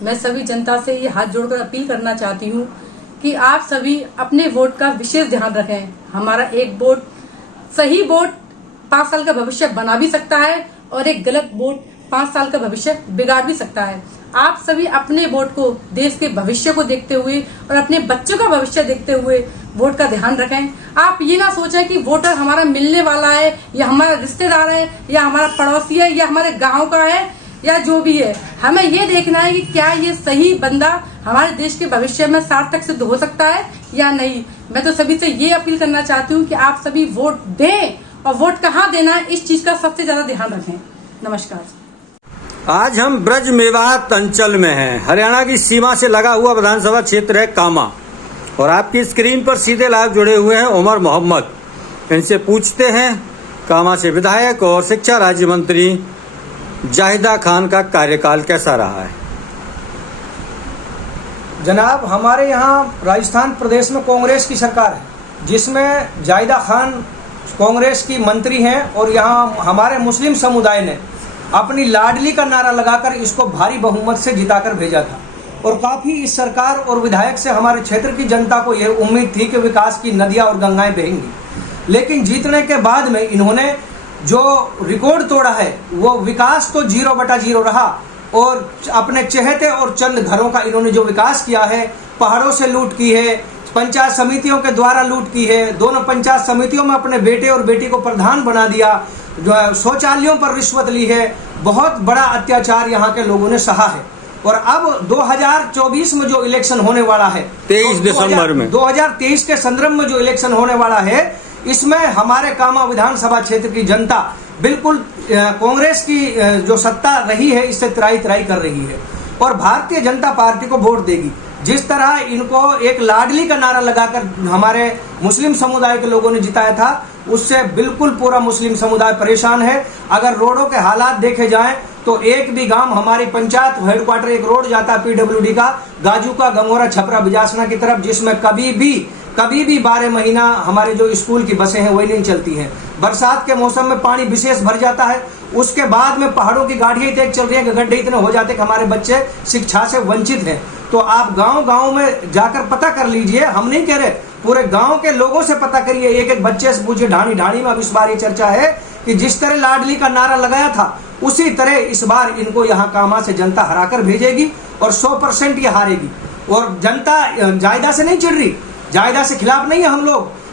मैं सभी जनता से ये हाथ जोड़कर अपील करना चाहती हूँ कि आप सभी अपने वोट का विशेष ध्यान रखें। हमारा एक वोट, सही वोट 5 साल का भविष्य बना भी सकता है और एक गलत वोट 5 साल का भविष्य बिगाड़ भी सकता है। आप सभी अपने वोट को देश के भविष्य को देखते हुए और अपने बच्चों का भविष्य देखते हुए वोट का ध्यान रखें। आप ये ना सोचें कि वोटर हमारा मिलने वाला है या हमारा रिश्तेदार है या हमारा पड़ोसी है या हमारे गांव का है या जो भी है। हमें ये देखना है कि क्या ये सही बंदा हमारे देश के भविष्य में सार्थक सिद्ध हो सकता है या नहीं। मैं तो सभी से ये अपील करना चाहती हूँ कि आप सभी वोट दें और वोट कहाँ देना है इस चीज का सबसे ज्यादा ध्यान रखें। नमस्कार। आज हम ब्रज मेवात अंचल में हैं। हरियाणा की सीमा से लगा हुआ विधानसभा क्षेत्र है कामा और आपकी स्क्रीन पर सीधे लाइव जुड़े हुए हैं उमर मोहम्मद। इनसे पूछते हैं कामा से विधायक और शिक्षा राज्य मंत्री जाहिदा खान का कार्यकाल कैसा रहा है। जनाब, हमारे यहाँ राजस्थान प्रदेश में कांग्रेस की सरकार है जिसमें जाहिदा खान कांग्रेस की मंत्री हैं और यहाँ हमारे मुस्लिम समुदाय ने अपनी लाडली का नारा लगाकर इसको भारी बहुमत से जिताकर भेजा था और काफ़ी इस सरकार और विधायक से हमारे क्षेत्र की जनता को यह उम्मीद थी कि विकास की नदियाँ और गंगाएं बहेंगी। लेकिन जीतने के बाद में इन्होंने जो रिकॉर्ड तोड़ा है वो विकास तो 0/0 रहा और अपने चहेते और चंद घरों का इन्होंने जो विकास किया है, पहाड़ों से लूट की है, पंचायत समितियों के द्वारा लूट की है, दोनों पंचायत समितियों में अपने बेटे और बेटी को प्रधान बना दिया, जो शौचालयों पर रिश्वत ली है, बहुत बड़ा अत्याचार यहाँ के लोगों ने सहा है। और अब 2024 में जो इलेक्शन होने वाला है 23 दिसंबर में 2023 के संदर्भ में जो इलेक्शन होने वाला है, इसमें हमारे कामा विधानसभा क्षेत्र की जनता बिल्कुल कांग्रेस की जो सत्ता रही है इससे त्राई कर रही है और भारतीय जनता पार्टी को वोट देगी। जिस तरह इनको एक लाडली का नारा लगाकर हमारे मुस्लिम समुदाय के लोगों ने जिताया था, उससे बिल्कुल पूरा मुस्लिम समुदाय परेशान है। अगर रोडों के हालात देखे जाएं तो एक भी गांव, हमारी पंचायत हेडक्वार्टर एक रोड जाता है पीडब्ल्यूडी का, गाजू का, गंगोरा, छपरा, बिजासना की तरफ, जिसमें कभी भी 12 महीना हमारे जो स्कूल की बसें हैं वही नहीं चलती हैं। बरसात के मौसम में पानी विशेष भर जाता है, उसके बाद में पहाड़ों की गाड़ियां इतने चल रही हैं कि गड्ढे इतने हो जाते हैं कि हमारे बच्चे शिक्षा से वंचित हैं। तो आप गांव में जाकर पता कर लीजिए, हम नहीं कह रहे, पूरे गांव के लोगों से पता करिए, एक बच्चे से पूछिए ढाणी में। अब इस बार ये चर्चा है कि जिस तरह लाडली का नारा लगाया था उसी तरह इस बार इनको यहाँ कामा से जनता हराकर भेजेगी और 100% ये हारेगी। और जनता जायदा से नहीं चिढ़ रही, जायदा से खिलाफ नहीं है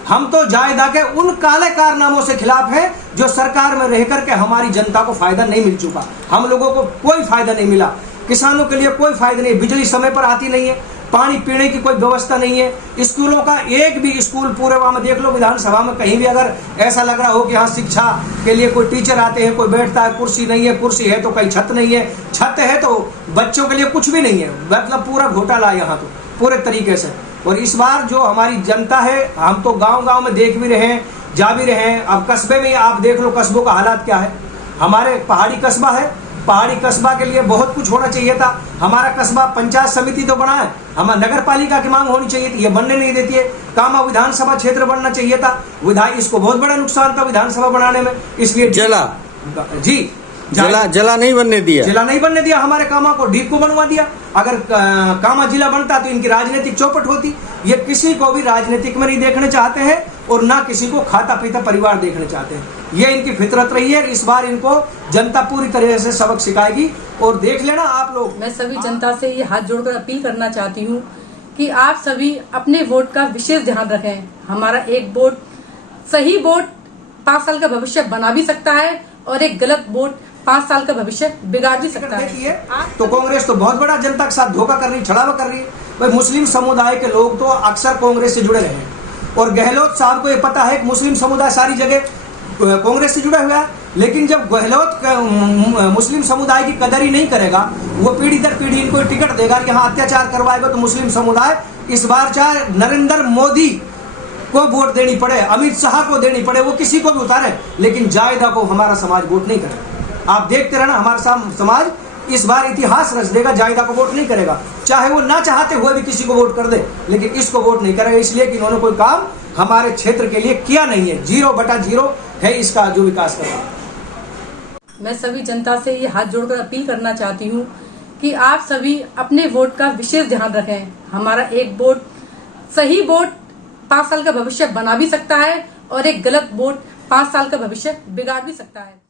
हम तो जायदा के उन काले कारनामों से खिलाफ है जो सरकार में रह करके हमारी जनता को फायदा नहीं मिल चुका। हम लोगों को कोई फायदा नहीं मिला, किसानों के लिए कोई फायदा नहीं, बिजली समय पर आती नहीं है, पानी पीने की कोई व्यवस्था नहीं है, स्कूलों का एक भी स्कूल पूरे वहां में देख लो, विधानसभा में कहीं भी अगर ऐसा लग रहा हो कि यहाँ शिक्षा के लिए कोई टीचर आते हैं, कोई बैठता है, कुर्सी नहीं है, कुर्सी है तो कहीं छत नहीं है, छत है तो बच्चों के लिए कुछ भी नहीं है। मतलब पूरा घोटाला यहाँ तो पूरे तरीके से। और इस बार जो हमारी जनता है, हम तो गांव में देख भी रहे हैं, जा भी रहे हैं। अब कस्बे में आप देख लो कस्बों का हालात क्या है। हमारे पहाड़ी कस्बा है, पहाड़ी कस्बा के लिए बहुत कुछ होना चाहिए था। हमारा कस्बा पंचायत समिति तो बना है, हमारा नगर पालिका की मांग होनी चाहिए थी, ये बनने नहीं देती है। कामा विधानसभा क्षेत्र बनना चाहिए था, इसको बहुत बड़ा नुकसान था विधानसभा बनाने में, इसलिए जला नहीं बनने दिया हमारे कामा को, डीप को बनवा दिया। अगर कामा जिला बनता तो इनकी राजनीतिक चौपट होती। ये किसी को भी राजनीतिक में नहीं देखने चाहते हैं और ना किसी को खाता पीता परिवार देखने चाहते हैं, ये इनकी फितरत रही है। इस बार इनको जनता पूरी तरह से सबक सिखाएगी और देख लेना आप लोग। मैं सभी जनता से ये हाथ जोड़कर अपील करना चाहती हूँ कि आप सभी अपने वोट का विशेष ध्यान रखें। हमारा एक वोट, सही वोट 5 साल का भविष्य बना भी सकता है और एक गलत वोट 5 साल का भविष्य बिगाड़ भी सकता है। तो कांग्रेस तो बहुत बड़ा जनता के साथ धोखा कर रही, छलावा कर रही है। भाई मुस्लिम समुदाय के लोग तो अक्सर कांग्रेस से जुड़े रहे हैं और गहलोत साहब को ये पता है कि मुस्लिम समुदाय सारी जगह कांग्रेस से जुड़ा हुआ है। लेकिन जब गहलोत मुस्लिम समुदाय की कदर ही नहीं करेगा, वो पीढ़ी दर पीढ़ी इनको टिकट देगा कि यहाँ अत्याचार करवाएगा, तो मुस्लिम समुदाय इस बार चाहे नरेंद्र मोदी को वोट देनी पड़े, अमित शाह को देनी पड़े, वो किसी को भी उतारे, लेकिन जायदा को हमारा समाज वोट नहीं करेगा। आप देखते रहना, हमारा समाज इस बार इतिहास रच देगा, जायदा को वोट नहीं करेगा, चाहे वो ना चाहते हुए भी किसी को वोट कर दे, लेकिन इसको वोट नहीं करेगा, इसलिए कि इन्होंने कोई काम हमारे क्षेत्र के लिए किया नहीं है। 0/0 है इसका जो विकास कर रहा है। मैं सभी जनता से ये हाथ जोड़कर अपील करना चाहती हूँ कि आप सभी अपने वोट का विशेष ध्यान रखें। हमारा एक वोट, सही वोट 5 साल का भविष्य बना भी सकता है और एक गलत वोट 5 साल का भविष्य बिगाड़ भी सकता है।